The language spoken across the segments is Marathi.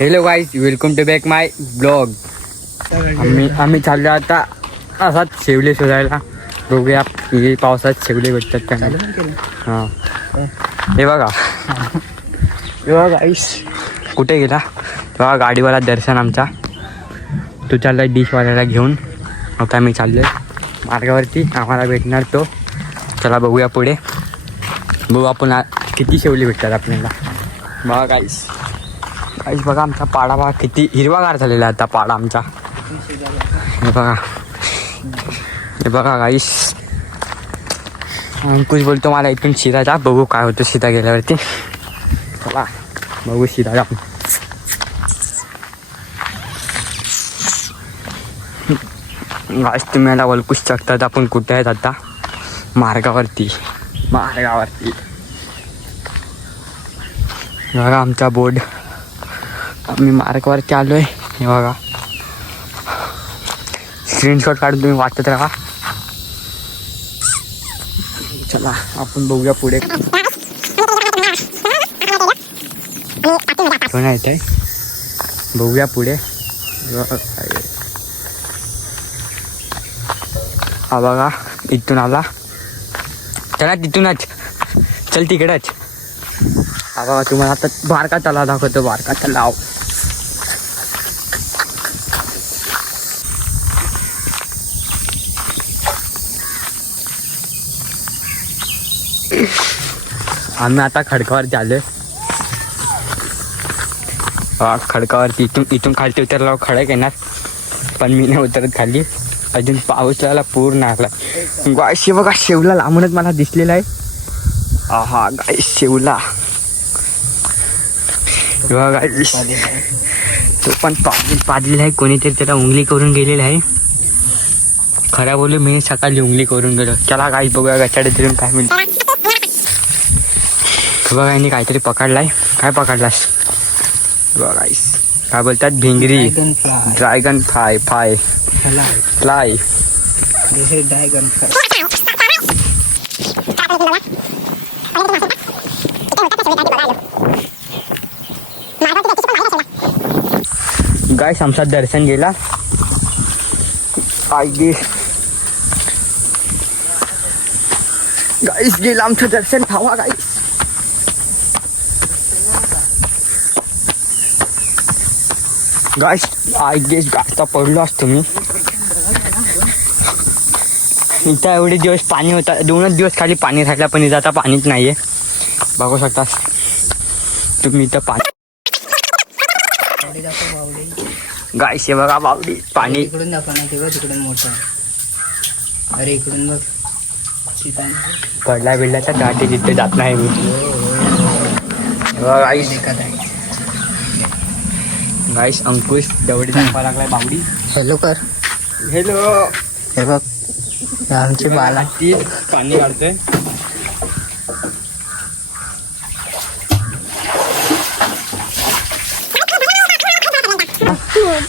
Hello guys, welcome to back my blog. आम्ही चाललो आता असाच शेवले शोधायला. बघूया हे पावसात शेवले भेटतात का नाही. हां हे बघा गाईस कुठे गेला तेव्हा गाडीवाला दर्शन आमचा. तो चाललाय डिशवाल्याला घेऊन. आता आम्ही चाललोय मार्गावरती, आम्हाला भेटणार तो. चला बघूया पुढे, बघू आपण किती शेवले भेटतात आपल्याला. बघा गाईस बघा आमचा पाडा बघा किती हिरवागार झालेला आहे आता पाडा आमचा. हे बघा गाईस. अंकुश बोलतो मला इथून शिरा जा, बघू काय होतं शिरा गेल्यावरती. चला बघू शिरा जा. गाईस तुम्ही याला ओळखू शकतात आपण कुठे आहेत आता. मार्गावरती बघा आमचा बोर्ड. आम्ही मार्गावरती आलोय. हे बघा स्क्रीनशॉट काढून तुम्ही वाचत राहा. चला आपण बघूया पुढे कोण येत आहे. बघूया पुढे. हा बघा इथून आला. चला तिथूनच चल तिकडेच. हा बघा तुम्हाला आता बारका तलाव दाखवतो. बारका तलाव. आम्ही आता खडकावरती आलोय. खडकावरती इथून खालती उतरल्यावर खडक येणार, पण मी नाही उतरत खाली. अजून पावसाला पूर्ण आला. गायशी बघा शेवला लांबूनच मला दिसलेला आहे. हा गाय शेवला बघा. तो पण पाजलेला आहे. कोणीतरी त्याला उंगली करून गेलेला आहे. खरा बोलू मी सकाळी उंगली करून गेलो. चला गाय बघूया गचाडे धरून काय मिळतं. बघा यांनी काहीतरी पकडलाय. काय पकडलास बघा गाईस. काय बोलतात भिंगरी. Dragon fly. गाईस आमचा दर्शन गेला. गाईस गेला आमचं दर्शन. थांबा गाईस. गाईस आय गेस गाता पडलो असतो मी. इथं एवढे दिवस पाणी होता. 2च दिवस खाली पाणी राहिला, पण इथं आता पाणीच नाहीये. बघू शकता तुम्ही इथं पाणी. गाईस हे बघा बावडी. पाणी इकडून दाखवा ना. तिकडून मोठं. अरे इकडून बघ. पडला बिडला तर दाटी तिथे जात नाही मी. गाईस अंकुश दवडी दाखवा लागलाय बावडी. हॅलो कर. हॅलो. हे बघ आमची बाला ती पाणी काढतोय.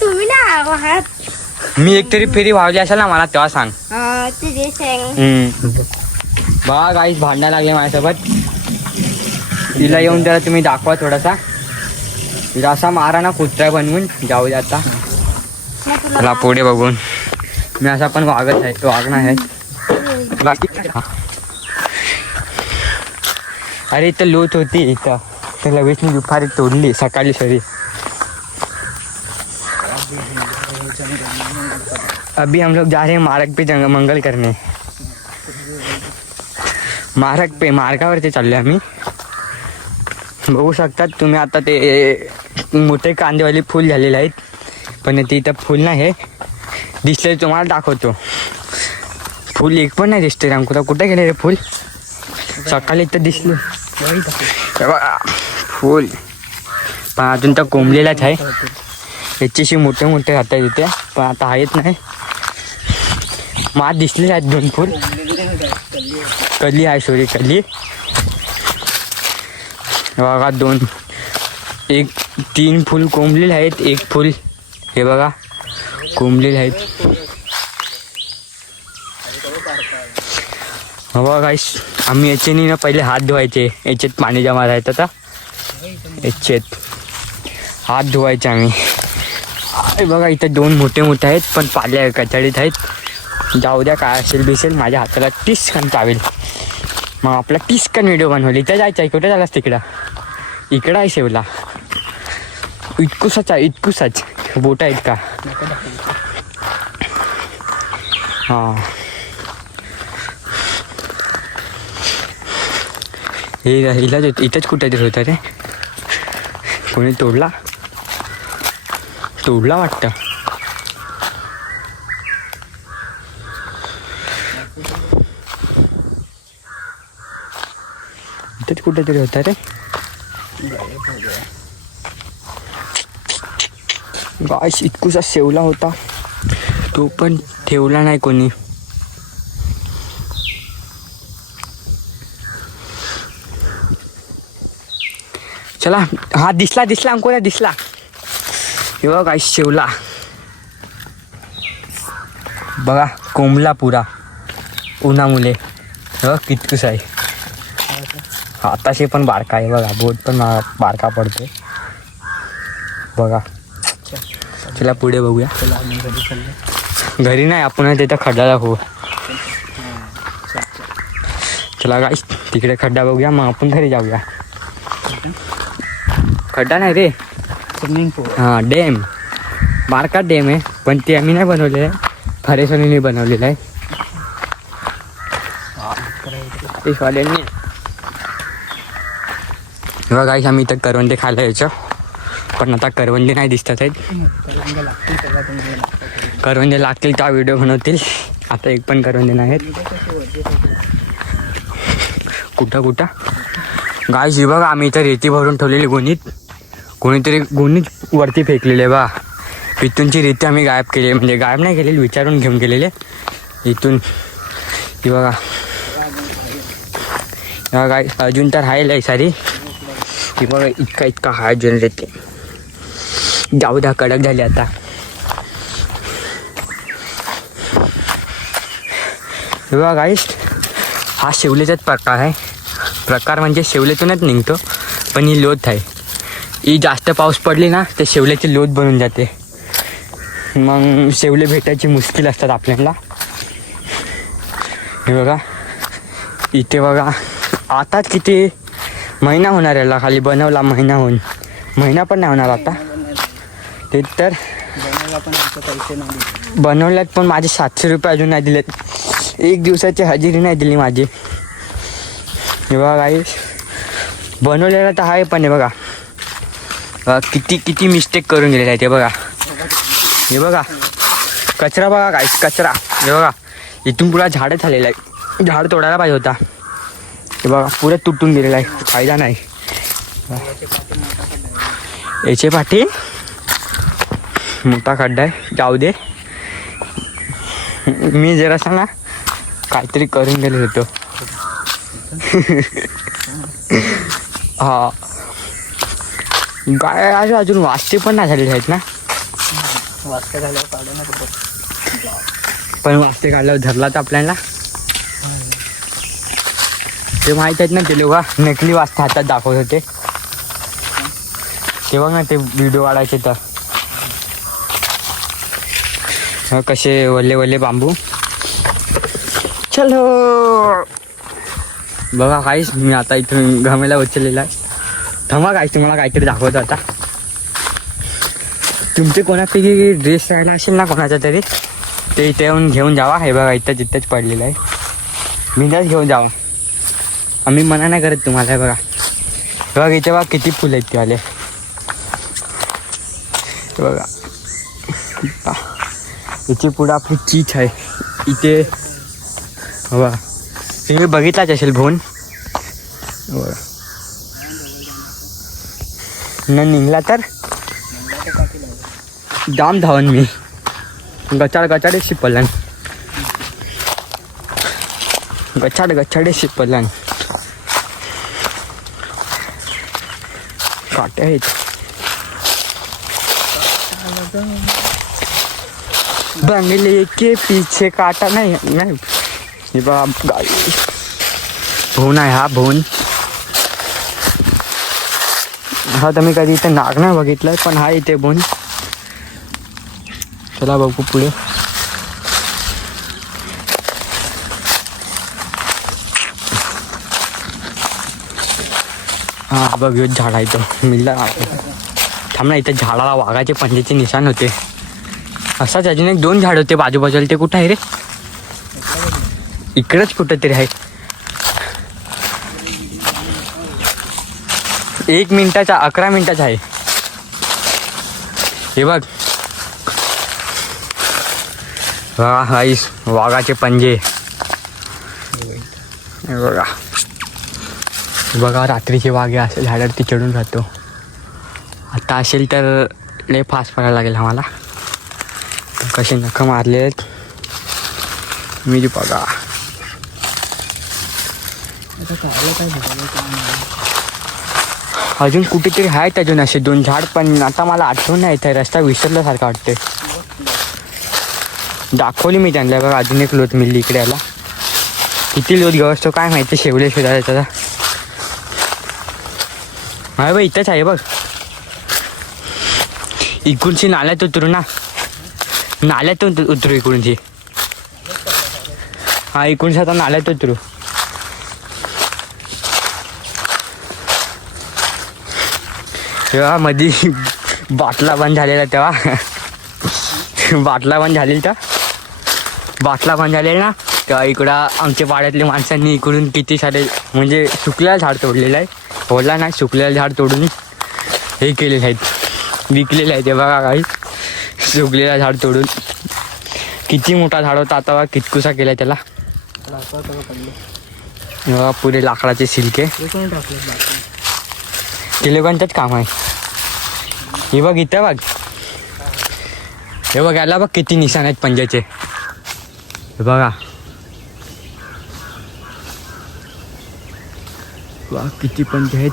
तुम्ही ना मी एकतरी फेरी वावली असेल ना मला तेव्हा सांग. बघा गाईस भांडायला लागले माझ्यासोबत. तिला येऊन त्याला तुम्ही दाखवा थोडासा. तिला असा मारा ना कुत्रा बनवून. जाऊ दे आता त्याला पुढे बघून. मी असा पण वागणार आहे. बाकी अरे इथं लोट होती इथं, तर लगेच मी दुपारी तोडली सकाळी सरी. अभी हम लोग जा रहे हैं मार्ग पे मंगल करने. मार्गावरती चालले आम्ही. बघू शकतात तुम्ही आता ते मोठे कांदेवाले फुल झालेले आहेत, पण ते इथं फुल नाही आहे. दिसले तुम्हाला दाखवतो. फुल एक पण नाही दिसते. रामकुता कुठे गेले रे फुल. सकाळी इथं दिसले फुल, पण अजून तर कोंबलेलाच आहे. याच्याशी मोठे मोठे राहतात इथे, पण आता आहेत नाही. मात दिसलेले आहेत 2 फुल. कली आहे सॉरी कली बघा. 3 फुल कोंबलेले आहेत. 1 फुल हे बघा कोंबलेले आहेत. बघा गाईस आम्ही याच्यानी ना पहिले हात धुवायचे. याच्यात पाणी जमा राहायचं आता याच्यात. हात धुवायचे आम्ही. अरे बघा इथं 2 मोठे मोठे आहेत पण पाल्या कचाडीत आहेत. जाऊ द्या काय असेल बिसेल, माझ्या हाताला टिस्कन चावेल. मग आपला टिस्कन व्हिडिओ बनवली. इथं जायचं आहे. कुठे झालास तिकडं? इकडं आहे शेवला. इतकुसाच आहे इतकुसाच. बोट आहेत का? हां हे हिला इथंच कुठेतरी होतं रे. कोणी तोडला वाटतं. इथंच कुठेतरी होता रे. गाइस इतकुसा शेवला होता, तो पण ठेवला नाही कोणी. चला हा दिसला अंकोला दिसला. हे बघा गाइस शेवला बघा, कोंबला पुरा उन्हामुळे. बघ कितकुस आहे. आताशे पण बारका आहे बघा. बोट पण बारका पडतो बघा. चला पुढे बघूया. घरी नाही, आपण तिथं खड्डाला हो. चला गाइस तिकडे खड्डा बघूया, मग आपण घरी जाऊया. खड्डा नाही रे, स्विमिंग पूल. हां डॅम. बारका डॅम आहे पण ते आम्ही नाही बनवलेलं आहे, फरेसोनीने बनवलेलं आहे. वाल्यांनी. बघा गाइस आम्ही इथं करवंदे खायला यायचं, पण आता करवंदे नाही दिसतात आहेत. करवंदे लागतील त्या व्हिडिओ बनवतील. आता एक पण करवंदे नाही आहेत. कुठं गाइस हे बघा, आम्ही इथं रेती भरून ठेवलेली गोणीत. कोणीतरी गोणीत वरती फेकलेले बा. इथूनची रेती आम्ही गायब केली, म्हणजे गायब नाही केलेली, विचारून घेऊन गेलेले इथून. ही बघा गाइस अजून तर आहे लय सारी. ही बघा इतका हाय अजून रेती. जाऊ द्या कडक झाली आता. हे बघा गाइस हा शेवलेचाच प्रकार म्हणजे शेवलेतूनच निघतो, पण ही लोथ आहे. ही जास्त पाऊस पडली ना तर शेवल्याची लोथ बनून जाते. मग शेवले भेटायची मुश्किल असतात आपल्याला. हे बघा इथे बघा, आताच किती महिना होणार याला, खाली बनवला महिना पण नाही होणार आता. ते तर बनवल्यात पण माझे 700 रुपये अजून नाही दिलेत. 1 दिवसाची हजेरी नाही दिली माझी. हे बघा गाइस बनवलेला तर आहे, पण हे बघा किती मिस्टेक करून गेलेला आहे. ते बघा, हे बघा कचरा बघा गाइस, कचरा. हे बघा इथून पुरा झाडं झालेलं आहे. झाड तोडायला पाहिजे होता. हे बघा पुढे तुटून गेलेला आहे, फायदा नाही. याचे पाठी मोठा खड्डा आहे. जाऊ दे, मी जरासा ना काहीतरी करून गेलो होतो. हा गाय अजून वाजते पण नाही झालेले आहेत ना. वाजता झाल्यावर काढू ना कुठं. पण वाजते काढल्यावर धरला तर आपल्याला ते माहीत आहेत ना. ते लोक नकली वाजता हातात दाखवत होते तेव्हा ना, ते व्हिडिओ काढायचे तर. कसे वल्ले बांबू. चलो बघा काहीच, मी आता इथून घमेला उचललेला आहे. थांबा काहीच तुम्हाला काहीतरी दाखवतो आता. तुमचे कोणापैकी ड्रेस राहिला असेल ना कोणाचा तरी, ते इथे येऊन घेऊन जावा. हे बघा इथंच पडलेलं आहे, बिंदास घेऊन जावा. आम्ही मना नाही करत तुम्हाला. हे बघा इथे बघा किती फुलं आहेत ते आले. बघा इथे पुढं आपली चीच आहे. इथे बघा तुम्ही बघितलाच असेल भोन. न निघला तर जाम धावन मी. गचाड शिपलन. गचाड शिपलन. काटे आहेत. बंगले के पीछे काटा नाही. हे बघा भोन आहे हा भोन. हा तर मी कधी इथे नाग नाही बघितलं पण हा इथे बोन. चला बघू पुढे. हा बघ ह्योच झाड आहे तो मिळला. थांब ना, इथे झाडाला वाघाचे पंजेचे निशाण होते. असाच अजून एक 2 झाड होते बाजूबाजूला. ते कुठं आहे रे? इकडेच कुठं तरी आहे. 1 मिनिटाचा 11 मिनिटाचा आहे. हे बघ वाघाचे पंजे. हे बघा बघा रात्रीचे वाघे असे झाडावरती चढून राहतो. आता असेल तर लय फास्ट पडायला लागेल आम्हाला. कसे नख मारले आहेत मी बघा. अजून कुठेतरी आहेत अजून असे 2 झाड पण आता मला आठवण नाही येत. रस्ता विसरल्यासारखा वाटते. दाखवली मी त्यांना बघा. अजून एक लोट मिळली इकडे याला. किती लोट घेऊ असतो काय माहिती. शेवले शोधायला त्याचा. हा बघ इथंच आहे बघ. इकडूनची नाल्यात उतरू ना. नाल्यातून उतरू इकडूनची. हा इकडूनची आता नाल्यात उतरू. तेव्हा मधी बाटला बंद झालेला तेव्हा बाटला बंद झालेला ना तेव्हा इकडं आमच्या पाड्यातल्या माणसांनी इकडून किती सारे म्हणजे सुकलेलं झाड तोडलेलं आहे. ओढला नाही, सुकलेलं झाड तोडून हे केलेलं आहेत, विकलेलं आहे. ते बघा काही सुकलेलं झाड तोडून. किती मोठा झाड होता आता कितकुसा केला त्याला. पुरे लाकडाचे सिल्के ते लोकांचंच काम आहे. हे बघ इथं बघ. हे बघ याला बघ किती निशाण आहेत पंजाचे. हे बघा वा किती पंजे आहेत.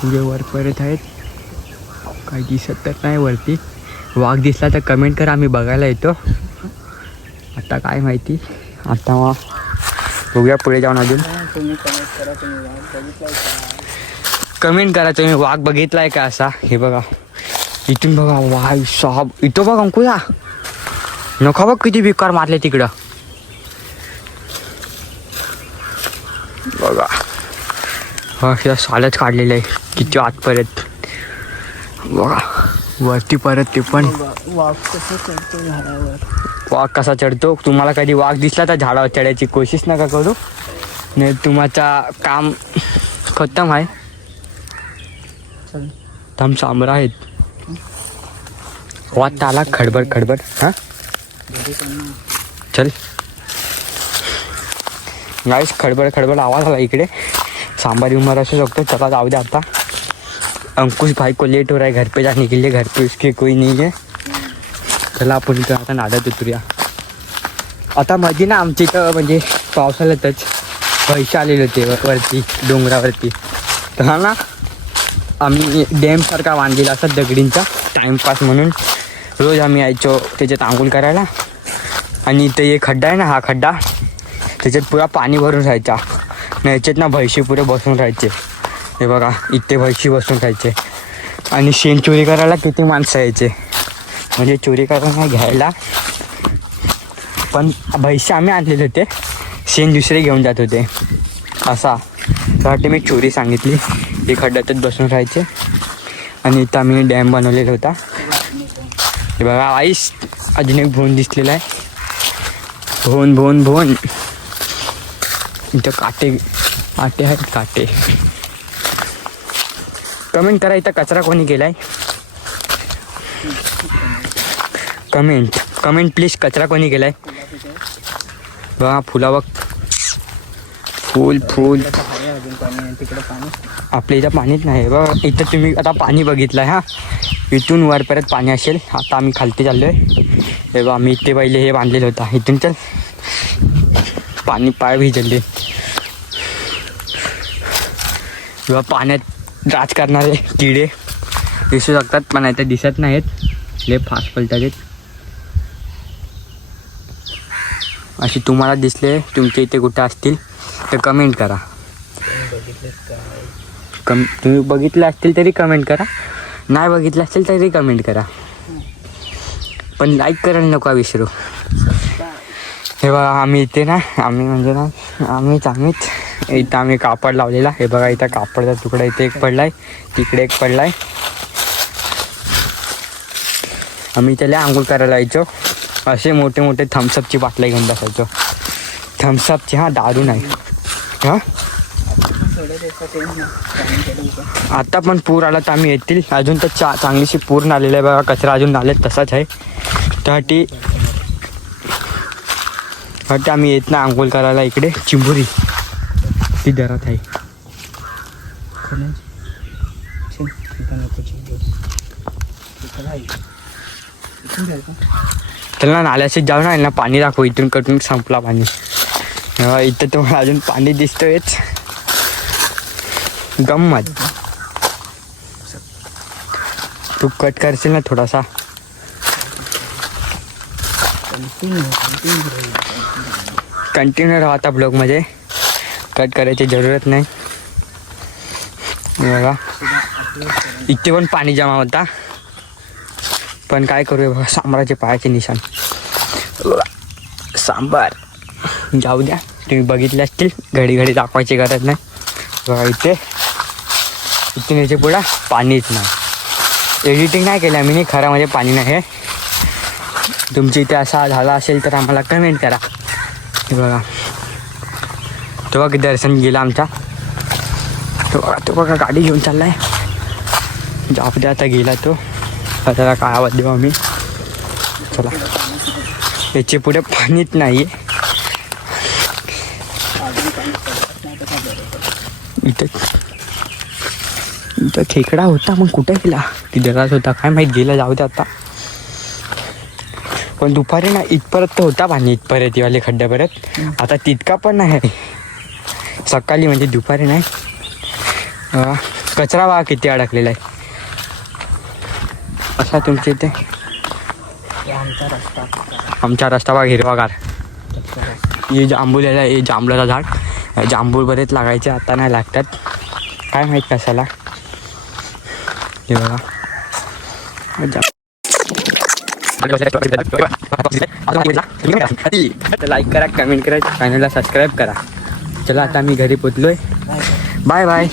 पुढे वरपर्यंत आहेत. काही दिसत तर नाही वरती. वाघ दिसला तर कमेंट करा, आम्ही बघायला येतो. आता काय माहिती. आता मग बघूया पुढे जाऊन. अजून कमेंट करा तुम्ही वाघ बघितलाय का असा. हे बघा इथून बघा. वाघ साहब इथं बघ अंकुया. नका बघ किती बेकार मारले तिकडं. बघा हा सालच काढलेलं आहे किती आतपर्यंत. बघा वरती परत ते पण. वाघ कसा चढतो झाडावर. वाघ कसा चढतो. तुम्हाला कधी वाघ दिसला तर झाडावर चढायची कोशिश नका करू, नाही तुमचा काम खतम आहे. थांब सांबरा आहेत. वाट आला खडबड खडबड. हां चल गाईस खडबड खडबड आवाज आला इकडे. सांबारी उमर असू शकतो. चला जाऊ दे आता. अंकुश भाई को लेट हो रहा है घर पे जाने के लिए. घर पे उसके कोई नहीं है. चला आपण इथं आता नादात उतरूया. आता मध्ये ना आमच्या इथं म्हणजे पावसाळ्यातच पैसे आलेले होते वरती डोंगरावरती. तर हा ना आम्ही डॅमसारखा बांधलेला असा दगडींचा टाईमपास म्हणून. रोज आम्ही यायचो त्याच्यात आंघोळ करायला. आणि इथं एक खड्डा आहे ना, हा खड्डा त्याच्यात पुरा पाणी भरून राहायचा. आणि याच्यात ना म्हैशी पुरे बसून राहायचे. हे बघा इथे म्हैशी बसून राहायचे. आणि शेण चोरी करायला किती माणसं यायचे. म्हणजे चोरी करायला घ्यायला पण म्हैशी आम्ही आणलेले होते. शेण दुसरे घेऊन जात होते. असा वाटते मी चोरी सांगितली. हे खड्ड्यातच बसून राहायचे. आणि इथं आम्ही डॅम बनवलेला होता. हे बघा आईस अजून एक भोन दिसलेला आहे. भोन भोन भोन. इथं काटे काटे आहेत काटे. कमेंट करा इथं कचरा कोणी केलाय. कमेंट प्लीज कचरा कोणी केलाय. बघा फुला बघ. फूल फूल. आपल्या इथं पाणीच नाही बघा. इथं तुम्ही आता पाणी बघितलंय. हा इथून वर परत पाणी असेल. आता आम्ही खालती चाललो आहे. हे बघा मी इथे पहिले हे बांधलेलं होता. इथून चल पाणी पाय भिजले. किंवा पाण्यात राज करणारे किडे दिसू शकतात पण आता दिसत नाहीत. लय फास्ट पलतात. असे तुम्हाला दिसले तुमच्या इथे कुठं असतील तर कमेंट करा. तुम्ही बघितले असतील तरी कमेंट करा, नाही बघितलं असेल तरी कमेंट करा, पण लाईक करायला नको विसरू. हे बघा आम्ही इथे ना, आम्हीच इथं आम्ही कापड लावलेला. हे बघा इथं कापडचा तुकडा इथे एक पडलाय, तिकडे एक पडलाय. आम्ही त्याला आंघोळ करायला यायचो. असे मोठे मोठे थम्सअपची बाटल्या घेऊन बसायचो. थम्सअपची, हा दारू नाही. हां आता पण पूर आला तर आम्ही येतील. अजून तर चांगलीशी पूर आलेला आहे बघा. कचरा अजून नाल्यात तसाच आहे. त्यासाठी आम्ही येत ना आंघोळ करायला इकडे चिंबुरी ती दरात आहे. त्याला नाल्याशीच जाऊ ना, पाणी दाखवू. इथून कटून संपला पाणी. इथं तुम्हाला अजून पाणी दिसतोयच. गंमत. तू कट करशील ना थोडासा. कंटिन्यू राहा आता ब्लॉगमध्ये, कट करायची जरूरत नाही. बघा इथे पण पाणी जमा होता, पण काय करूया बघा. सांबाराचे पायाचे निशाण. सांबार जाऊ द्या, तुम्ही बघितले असतील. घडी दाखवायची गरज नाही. बघा इथे याच्या पुढं पाणीच नाही. एडिटिंग नाही केलं आम्ही, खरं म्हणजे पाणी नाही. तुमच्या इथे असा झाला असेल तर आम्हाला कमेंट करा. हे बघा तो बघा दर्शन गेला आमचा. तो बघा गाडी घेऊन चाललाय. जाऊ द्या आता गेला तो. त्याला काय आवाज देऊ आम्ही. चला याच्या पुढे पाणीच नाही आहे. इथं खेकडा होता, मग कुठे गेला? ती जगात होता काय माहीत, गेला. जाऊ दे आता. पण दुपारी ना इथपर्यंत होता पाणी, इथपर्यंत वाले खड्ड्यापर्यंत. आता तितका पण नाही. सकाळी म्हणजे दुपारी नाही. कचरा बघा किती अडकलेला आहे. असा तुमच्या इथे आमचा रस्ता बघा हिरवागार. हे जांभूल आहे, हे जांभळाचं झाड. जांभूळ बरेच लागायचे, आता नाही लागतात. काय माहीत कशाला. हे बघा लाईक करा, कमेंट करा, चॅनलला सबस्क्राईब करा. चला आता मी घरी पोचलोय. Bye bye.